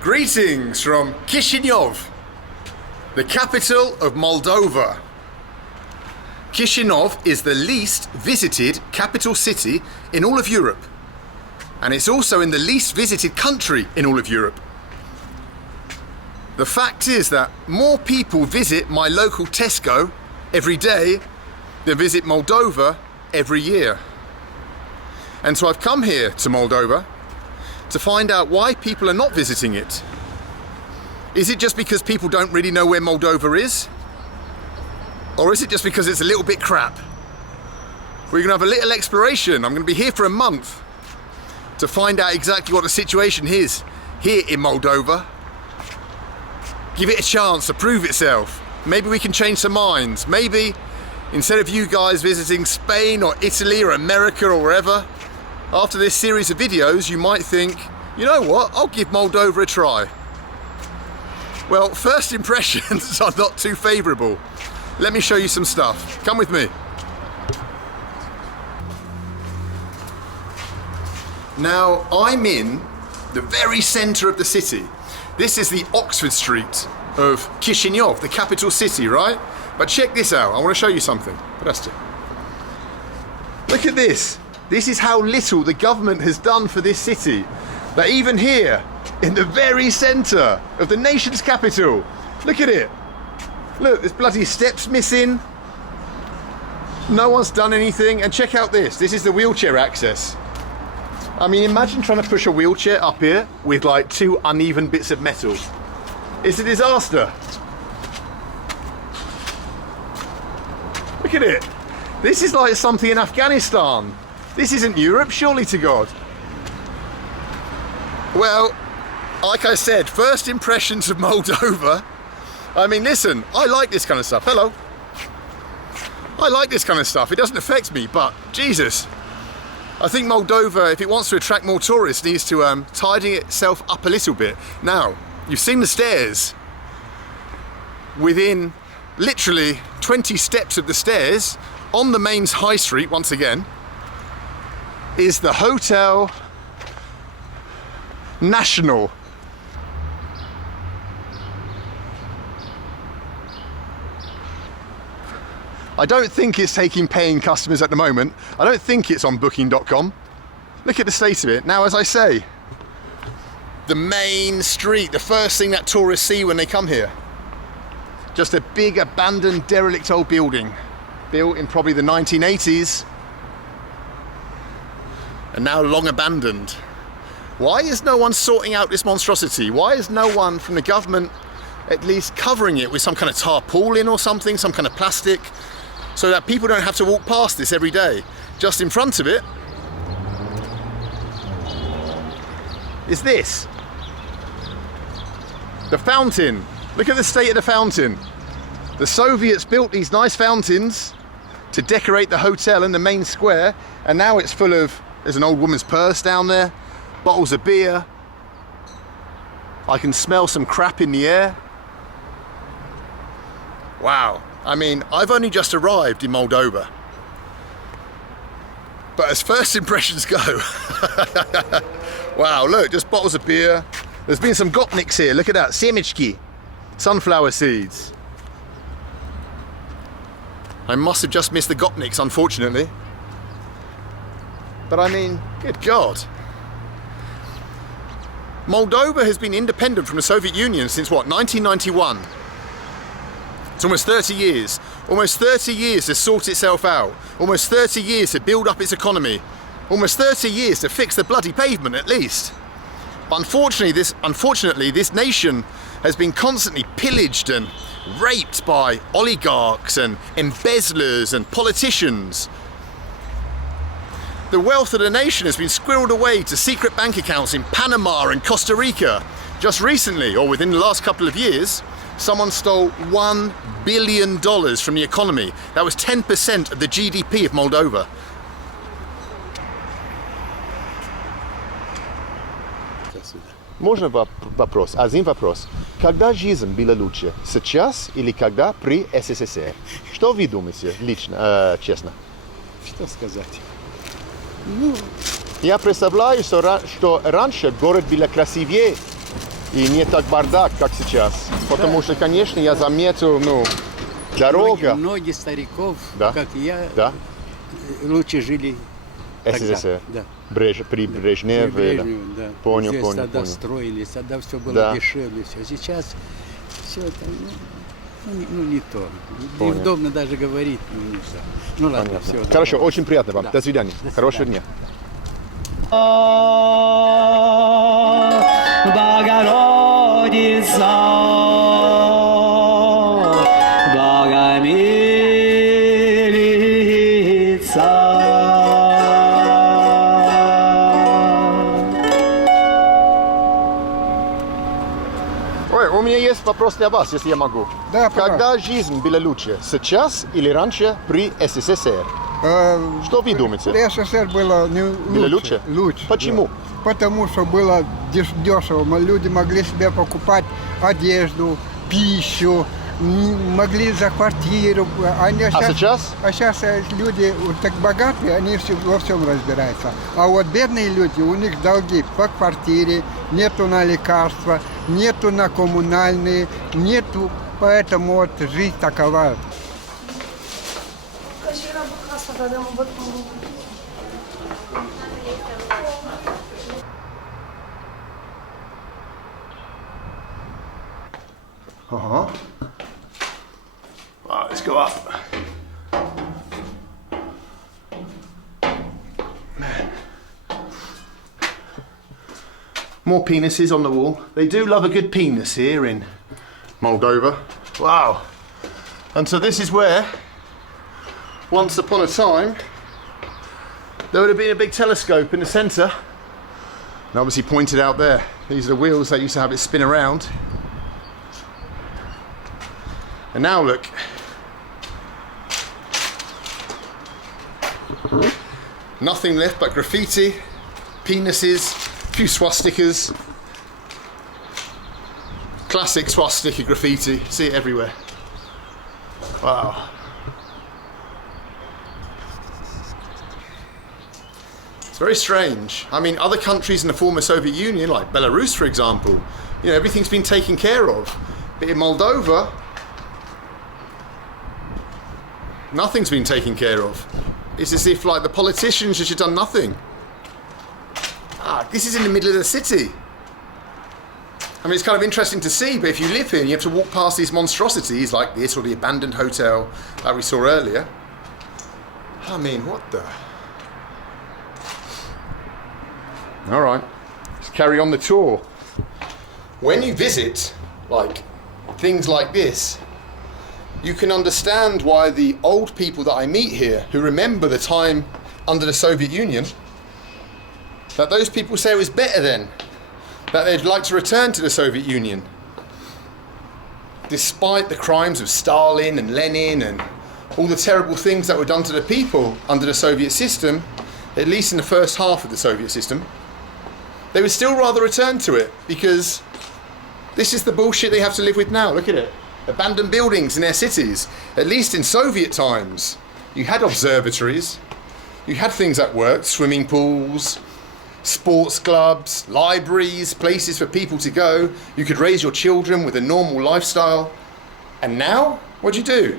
Greetings from Chisinau, the capital of Moldova. Chisinau is the least visited capital city in all of Europe, and it's also in the least visited country in all of Europe. The fact is that more people visit my local Tesco every day than visit Moldova every year. And so I've come here to Moldova to find out why people are not visiting it. Is it just because people don't really know where Moldova is? Or is it just because it's a little bit crap? We're gonna have a little exploration. I'm gonna be here for a month to find out exactly what the situation is here in Moldova. Give it a chance to prove itself. Maybe we can change some minds. Maybe instead of you guys visiting Spain or Italy or America or wherever, after this series of videos, you might think, you know what, I'll give Moldova a try. Well, first impressions are not too favourable. Let me show you some stuff. Come with me. Now, I'm in the very centre of the city. This is the Oxford Street of Chisinau, the capital city, right? But check this out, I want to show you something. Look at this. This is how little the government has done for this city. That even here, in the very centre of the nation's capital, look at it. Look, there's bloody steps missing. No one's done anything. And check out this. This is the wheelchair access. I mean, imagine trying to push a wheelchair up here with like two uneven bits of metal. It's a disaster. Look at it. This is like something in Afghanistan. This isn't Europe, surely to God. Well, like I said, first impressions of Moldova. I mean, listen, I like this kind of stuff. Hello. I like this kind of stuff. It doesn't affect me, but Jesus. I think Moldova, if it wants to attract more tourists, needs to tidy itself up a little bit. Now, you've seen the stairs. Within literally 20 steps of the stairs, on the main high street, once again, is the Hotel National. I don't think it's taking paying customers at the moment. I don't think it's on booking.com. Look at the state of it. Now, as I say, the main street, the first thing that tourists see when they come here. Just a big abandoned derelict old building, built in probably the 1980s. And now long abandoned. Why is no one sorting out this monstrosity? Why is no one from the government at least covering it with some kind of tarpaulin or something, some kind of plastic, so that people don't have to walk past this every day? Just in front of it is this. The fountain. Look at the state of the fountain. The Soviets built these nice fountains to decorate the hotel in the main square, and now it's full of, there's an old woman's purse down there, bottles of beer. I can smell some crap in the air. Wow. I mean, I've only just arrived in Moldova. But as first impressions go, wow, look, just bottles of beer. There's been some gopniks here, look at that, semichki, sunflower seeds. I must have just missed the gopniks, unfortunately. But I mean, good God. Moldova has been independent from the Soviet Union since what, 1991? It's almost 30 years. Almost 30 years to sort itself out. Almost 30 years to build up its economy. Almost 30 years to fix the bloody pavement at least. But unfortunately, this nation has been constantly pillaged and raped by oligarchs and embezzlers and politicians. The wealth of the nation has been squirreled away to secret bank accounts in Panama and Costa Rica. Just recently, or within the last couple of years, someone stole $1 billion from the economy. That was 10% of the GDP of Moldova. Можно вопрос? Один вопрос. Когда жизнь была лучше, сейчас или когда при СССР? Что вы думаете лично, честно? Что сказать? Я представляю, что раньше город был красивее, и не так бардак, как сейчас. Потому что, конечно, я заметил, дорога. Многие стариков, Да. как и я, Да, лучше жили СССР. тогда. Да. При Брежневе. Брежневу, да. Понял, Здесь понял, тогда понял. строились, тогда все было Да. дешевле. Все. Сейчас все это не то. Понял. Неудобно даже говорить. Не знаю. Ну ладно, Понятно. все. Хорошо, очень приятно вам. Да. До свидания. До Хорошего свидания. дня. Богородица, Ой, у меня есть вопрос для вас, если я могу. Да, пожалуйста. Когда жизнь была лучше, сейчас или раньше при СССР? Что вы думаете? При СССР было не Было лучше? Лучше. Почему? Да. Потому что было дешево. Люди могли себе покупать одежду, пищу, могли за квартиру. А сейчас? А сейчас люди вот так богатые, они во всем разбираются. А вот бедные люди, у них долги по квартире, нету на лекарства, нету на коммунальные, нету, поэтому вот жизнь такова. Right, let's go up. More penises on the wall. They do love a good penis here in Moldova. Wow. And so this is where, once upon a time, there would have been a big telescope in the centre. And obviously pointed out there. These are the wheels that used to have it spin around. And now look. Nothing left but graffiti, penises, a few swastikas. Classic swastika graffiti, see it everywhere. Wow. It's very strange. I mean, other countries in the former Soviet Union, like Belarus for example, everything's been taken care of. But in Moldova, nothing's been taken care of. It's as if the politicians just have done nothing. This is in the middle of the city. I mean, it's kind of interesting to see, but if you live here and you have to walk past these monstrosities like this or the abandoned hotel that we saw earlier, I mean, what the? All right, let's carry on the tour. When you visit, things like this, you can understand why the old people that I meet here, who remember the time under the Soviet Union, that those people say it was better then, that they'd like to return to the Soviet Union. Despite the crimes of Stalin and Lenin and all the terrible things that were done to the people under the Soviet system, at least in the first half of the Soviet system, they would still rather return to it because this is the bullshit they have to live with now. Look at it. Abandoned buildings in their cities. At least in Soviet times, you had observatories, you had things that worked, swimming pools, sports clubs, libraries, places for people to go. You could raise your children with a normal lifestyle. And now, what do you do?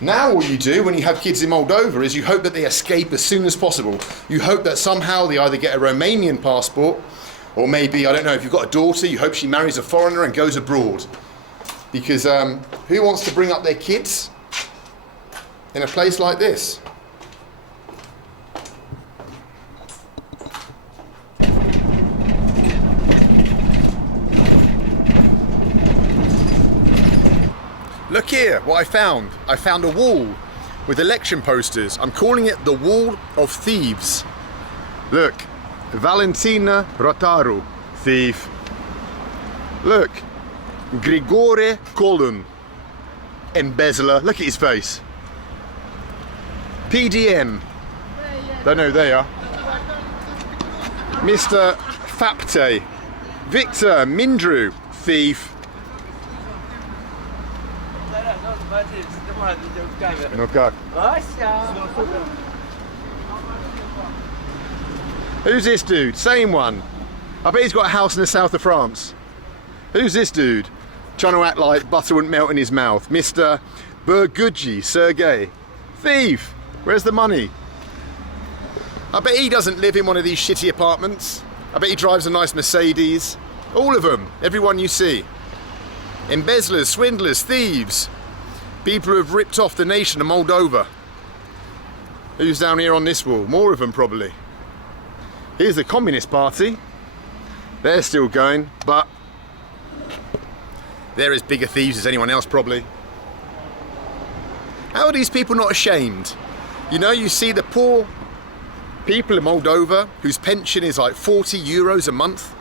Now what you do when you have kids in Moldova is you hope that they escape as soon as possible. You hope that somehow they either get a Romanian passport, or maybe, I don't know, if you've got a daughter, you hope she marries a foreigner and goes abroad. Because who wants to bring up their kids in a place like this? Look here, what I found. I found a wall with election posters. I'm calling it the Wall of Thieves. Look, Valentina Rotaru, thief. Look, Grigore Kolun, embezzler. Look at his face. PDM. Don't know who they are. Mr. Fapte. Victor Mindru, thief. Ну как? Who's this dude? Same one. I bet he's got a house in the south of France. Who's this dude? Trying to act like butter wouldn't melt in his mouth. Mr. Burgucci, Sergey. Thief! Where's the money? I bet he doesn't live in one of these shitty apartments. I bet he drives a nice Mercedes. All of them, everyone you see. Embezzlers, swindlers, thieves. People who have ripped off the nation of Moldova. Who's down here on this wall? More of them probably. Here's the Communist Party. They're still going, but they're as big a thieves as anyone else probably. How are these people not ashamed? You know, you see the poor people in Moldova whose pension is like 40 euros a month.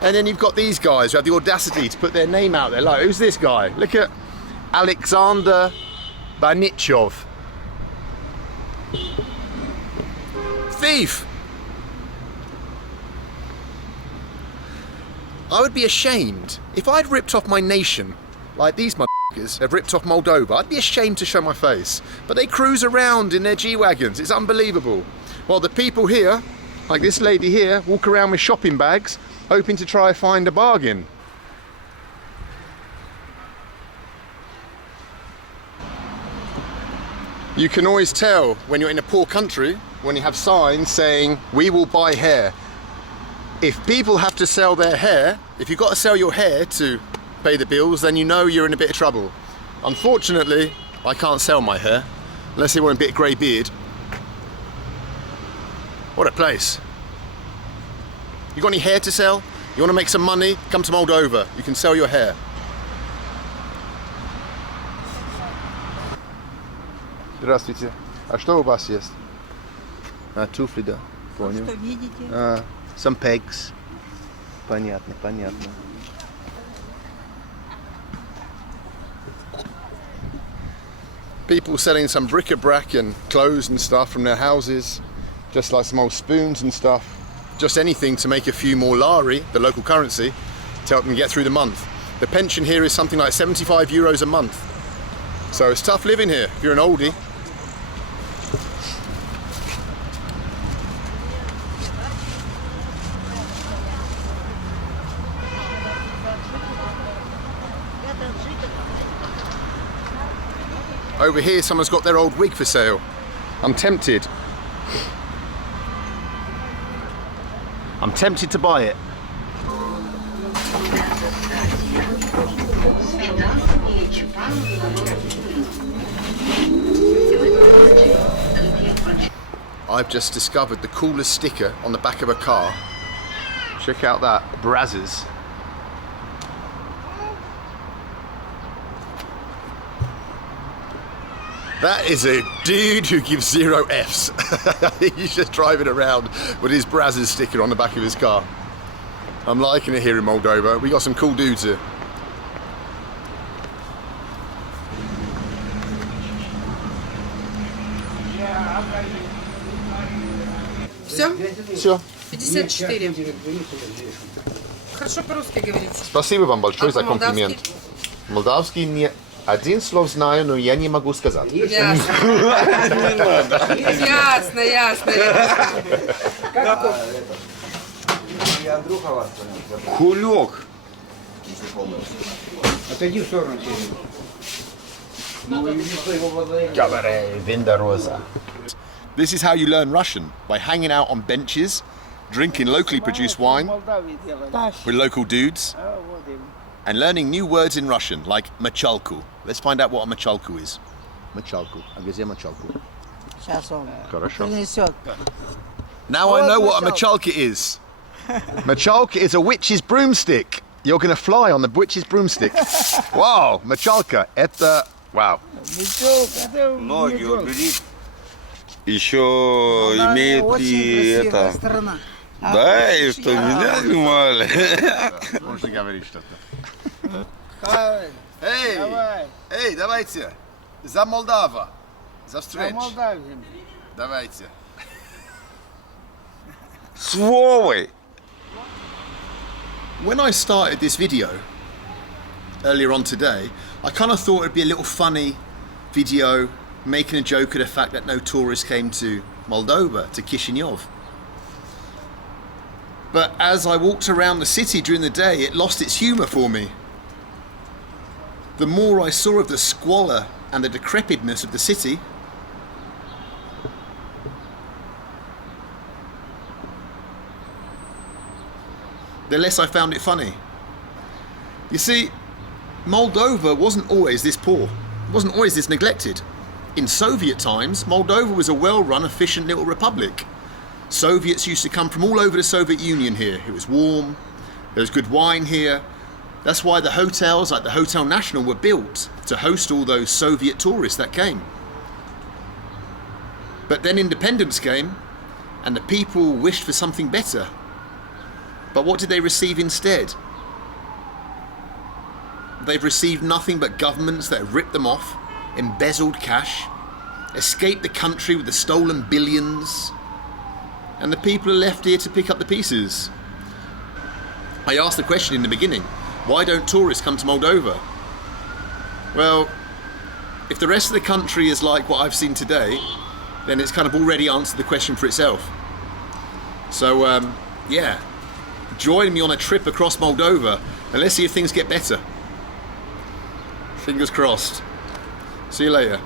And then you've got these guys who have the audacity to put their name out there. Like, who's this guy? Look at Alexander Banichov. Thief! I would be ashamed if I'd ripped off my nation, like these motherfuckers have ripped off Moldova. I'd be ashamed to show my face. But they cruise around in their G-Wagons. It's unbelievable. While the people here, like this lady here, walk around with shopping bags, hoping to try and find a bargain. You can always tell when you're in a poor country when you have signs saying, "We will buy hair." If people have to sell their hair, if you've got to sell your hair to pay the bills, then you know you're in a bit of trouble. Unfortunately, I can't sell my hair, unless they want a bit of grey beard. What a place. You got any hair to sell? You want to make some money? Come to Moldova. You can sell your hair. Здравствуйте. А что у вас есть? Туфли, да. Понял. Что видите? Some pegs. Понятно, понятно. People selling some bric-a-brac and clothes and stuff from their houses. Just like some old spoons and stuff. Just anything to make a few more lari, the local currency, to help them get through the month. The pension here is something like 75 euros a month. So it's tough living here if you're an oldie. Over here someone's got their old wig for sale. I'm tempted. I'm tempted to buy it. I've just discovered the coolest sticker on the back of a car. Check out that, Brazzers. That is a dude who gives 0 Fs. He's just driving around with his Brazzers sticker on the back of his car. I'm liking it here in Moldova. We got some cool dudes here. Все? Все. 54. Хорошо по-русски говорите. Спасибо вам большое за А по-молдавски? комплимент. Молдавский не один слов знаю, но я не могу сказать. Ясно. Ясно, ясно. Кулек. Отойди в сторону. This is how you learn Russian, by hanging out on benches, drinking locally produced wine with local dudes, and learning new words in Russian, like machalku. Let's find out what a machalku is. Machalku. А где machalku? Сейчас он Хорошо. принесет. Now I know what a machalka is. Machalka is a witch's broomstick. You're going to fly on the witch's broomstick. Wow, machalka. Это... Wow. Ноги убери. Еще имеет и Очень красивая это. страна. Да, и что меня снимали. Можно говорить что-то. Давай, Эй! давай. Эй, давайте! За Молдава! За За встречу! Молдавию. Давайте! С Вовой. When I started this video earlier on today, I kind of thought it'd be a little funny video making a joke of the fact that no tourists came to Moldova, to Chisinau. But as I walked around the city during the day, it lost its humour for me. The more I saw of the squalor and the decrepitness of the city, the less I found it funny. You see, Moldova wasn't always this poor. It wasn't always this neglected. In Soviet times, Moldova was a well-run, efficient little republic. Soviets used to come from all over the Soviet Union here. It was warm, there was good wine here. That's why the hotels like the Hotel National were built to host all those Soviet tourists that came. But then independence came and the people wished for something better. But what did they receive instead? They've received nothing but governments that have ripped them off, embezzled cash, escaped the country with the stolen billions, and the people are left here to pick up the pieces. I asked the question in the beginning, why don't tourists come to Moldova? Well, if the rest of the country is like what I've seen today, then it's kind of already answered the question for itself. So, yeah, join me on a trip across Moldova and let's see if things get better. Fingers crossed. See you later.